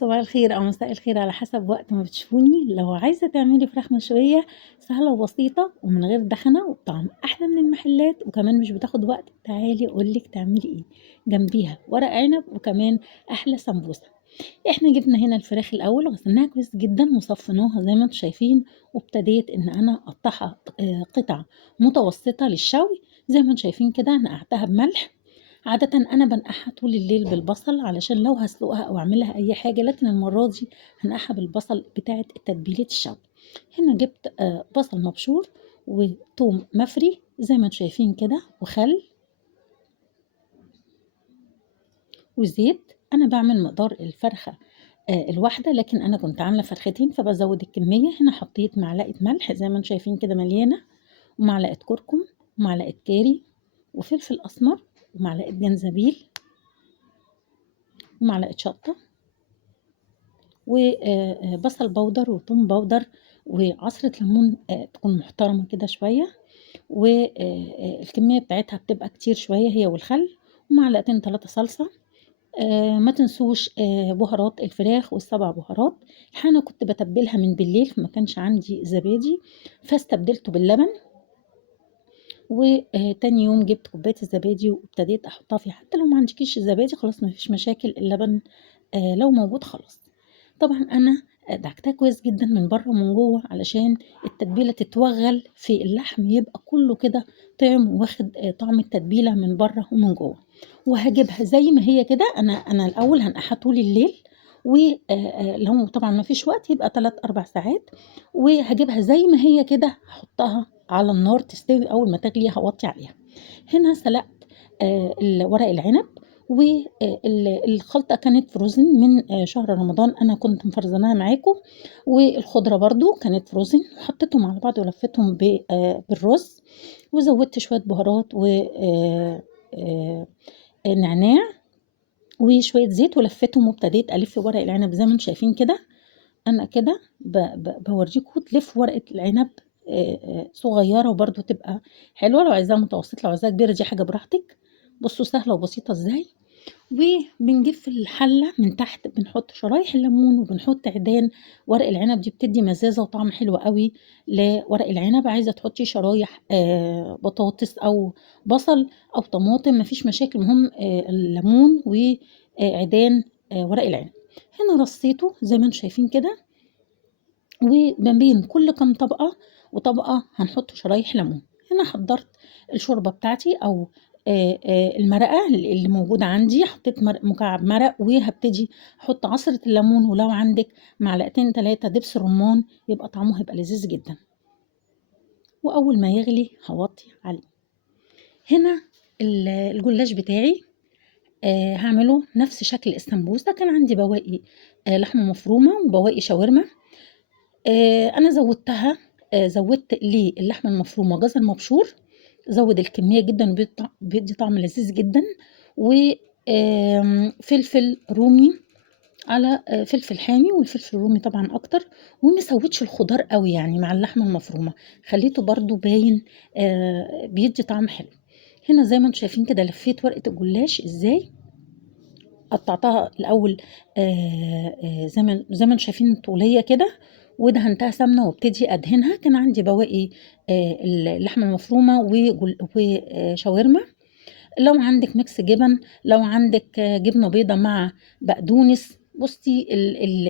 صباح الخير أو مساء الخير على حسب وقت ما بتشوفوني. لو عايزة تعملي فراخ مشوية سهلة وبسيطة ومن غير دخنة وبطعم أحلى من المحلات وكمان مش بتاخد وقت، تعالي أقولك تعملي إيه جنبيها: ورق عنب وكمان أحلى سمبوسة. إحنا جبنا هنا الفراخ الأول غسلناها كويس جدا وصفيناها زي ما انتوا شايفين، وابتديت إن أنا أقطعها قطع متوسطة للشوي. زي ما انتوا شايفين كده نقعتها بملح. عادةً أنا بانقعها طول الليل بالبصل علشان لو هاسلقها أو أعمل لها أي حاجة، لكن المرة دي هانقعها بالبصل بتاعة تتبيلة الشوي. هنا جبت بصل مبشور وتوم مفري زي ما انتم شايفين كده وخل وزيت. أنا باعمل مقدار الفرخة الواحدة، لكن أنا كنت عاملة فرختين فبازود الكمية. هنا حطيت معلقة ملح زي ما انتم شايفين كده مليانة، ومعلقة كركم ومعلقة كاري وفلفل أسمر ومعلقة جنزبيل ومعلقة شطة وبصل بودر وتوم بودر وعصرة ليمون تكون محترمة كده شوية، والكمية بتاعتها بتبقى كتير شوية هي والخل، ومعلقتين 3 صلصة. ما تنسوش بهارات الفراخ والسبع بهارات. الحقيقة أنا كنت بتبلها من بالليل فما كانش عندي زبادي فاستبدلته باللبن، وتاني يوم جبت كوباية الزبادي وابتديت أحطها فيها. حتى لو ما عندكيش الزبادي خلاص مفيش مشاكل، اللبن لو موجود خلاص. طبعًا أنا دعكتها كويس جدًا من برّه ومن جوّه علشان التتبيلة تتوغّل في اللحم، يبقى كلّه كده طِعم واخد طعم التتبيلة من برّه ومن جوّه. وهاجيبها زي ما هي كده، أنا الأول هانقعها طول الليل، و لو طبعًا ما فيش وقت يبقى 3، 4 ساعات، وهاجيبها زي ما هي كده هاحطها على النار تستوي. أول ما تغلي هاوطّي عليها. هنا سلقت ورق العنب، الخلطة كانت فروزن من شهر رمضان، أنا كنت مفرزناها معاكم، والخضرة برضه كانت فروزن، وحطيتهم على بعض ولفيتهم بالرز، وزودت شوية بهارات و نعناع وشوية زيت ولفيتهم، وابتديت ألف ورق العنب زي ما انتم شايفين كده. أنا كده باوريكم تلف ورقة العنب صغيرة وبرضه تبقى حلوة، لو عايزاها متوسطة لو عايزاها كبيرة دي حاجة براحتك. بصوا سهلة وبسيطة ازاي. وبنجيب في الحلة من تحت بنحط شرايح الليمون وبنحط عيدان ورق العنب، دي بتدي مزازة وطعم حلو قوي لورق العنب. عايزة تحطي شرايح بطاطس أو بصل أو طماطم مفيش مشاكل، المهم الليمون وعيدان ورق العنب. هنا رصيته زي ما انتم شايفين كده، وما بين كل كام طبقة وطبقة هنحط شرايح ليمون. هنا حضرت الشوربة بتاعتي أو المرقة اللي موجودة عندي، حطيت مكعب مرق، وهبتدي أحط عصرة الليمون، ولو عندك معلقتين 3 دبس رمان يبقى طعمه هيبقى لذيذ جدا. وأول ما يغلي هوطي عليه. هنا الجلاش بتاعي هعمله نفس شكل السمبوسة. كان عندي بواقي لحمة مفرومة وبواقي شاورما. أنا زوّدتها، زوّدت للحمة المفرومة جزر مبشور، زوّد الكمية جدًا بيدّي طعم لذيذ جدًا، و فلفل رومي على فلفل حامي، والفلفل الرومي طبعًا أكتر، وما سوّيتش الخضار أوي يعني مع اللحمة المفرومة، خلّيته برضه باين بيدّي طعم حلو. هنا زي ما أنتم شايفين كده لفّيت ورقة الجلاش إزاي، قطّعتها الأول زي ما أنتم شايفين طولية كده، ودهنتها سمنة وابتدي أدهنها. كان عندي بواقي اللحمة المفرومة وشاورما. لو عندِك ميكس جبن، لو عندِك جبنة بيضا مع بقدونس، بُصّي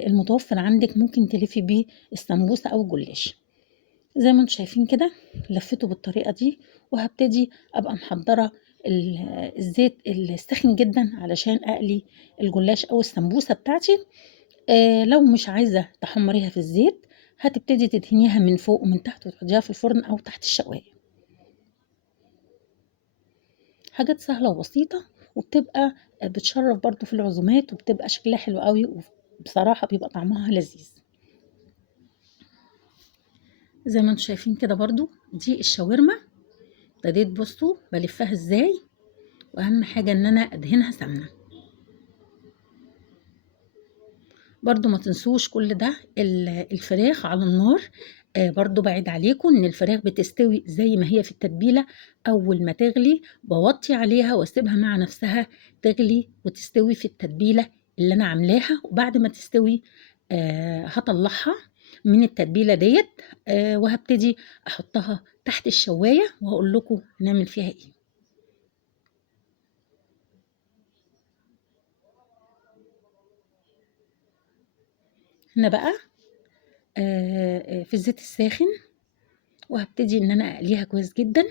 المتوفر عندِك ممكن تلفي بيه السمبوسة أو الجلاش. زي ما أنتم شايفين كده لفّيته بالطريقة دي، وهابتدي أبقى محضّرة الزيت الساخن جدًا علشان أقلي الجلاش أو السمبوسة بتاعتي. لو مش عايزة تحمّريها في الزيت هتبتدي تدهنيها من فوق ومن تحت وتحطيها في الفرن أو تحت الشواية. حاجات سهلة وبسيطة، وبتبقى بتشرّف برضه في العزومات، وبتبقى شكلها حلو أوي، وبصراحة بيبقى طعمها لذيذ. زي ما أنتم شايفين كده برضه دي الشاورما، ابتديت بُصّوا بالفّها إزاي، وأهم حاجة إن أنا أدهنها سمنة. برضه ما تنسوش كل ده الفراخ على النار، برضه باعِد عليكم إن الفراخ بتستوي زي ما هي في التتبيلة. أول ما تغلي باوطّي عليها واسيبها مع نفسها تغلي وتستوي في التتبيلة اللي أنا عاملاها، وبعد ما تستوي هاطلّعها من التتبيلة ديّة، وهابتدي أحطها تحت الشواية وهاقول لكم هنعمل فيها إيه. هنا بقى في الزيت الساخن، وهابتدي إن أنا أقليها كويس جدًا،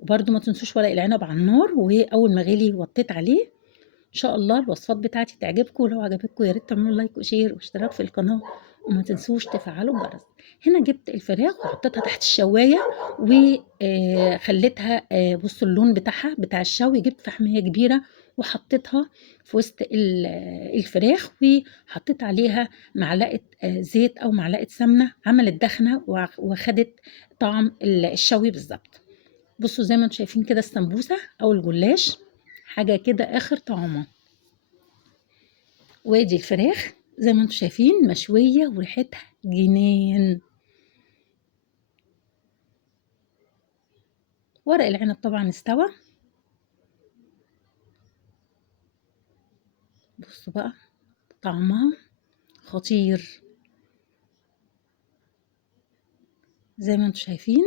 وبرضه ما تنسوش ورق العنب على النار، وأول ما غلي وطّيت عليه. إن شاء الله الوصفات بتاعتي تعجبكم، ولو عجبتكم يا ريت تعملوا لايك وشير واشتراك في القناة، وما تنسوش تفعلوا الجرس. هنا جبت الفراخ وحطيتها تحت الشواية، وخليتها بصوا اللون بتاعها بتاع الشوي، جبت فحمية كبيرة وحطيتها في وسط الفراخ، وحطيت عليها معلقة زيت أو معلقة سمنة، عملت دخنة وخدت طعم الشوي بالظبط. بصوا زي ما انتم شايفين كده السمبوسة أو الجلاش حاجة كده آخر طعمة. وادي الفراخ زي ما انتم شايفين مشوية وريحتها جنان. ورق العنب طبعا استوى. بصوا بقى طعمها خطير زي ما انتم شايفين.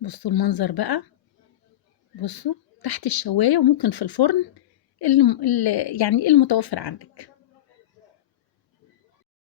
بصوا المنظر بقى، بصوا تحت الشواية وممكن في الفرن يعني المتوفر عندك.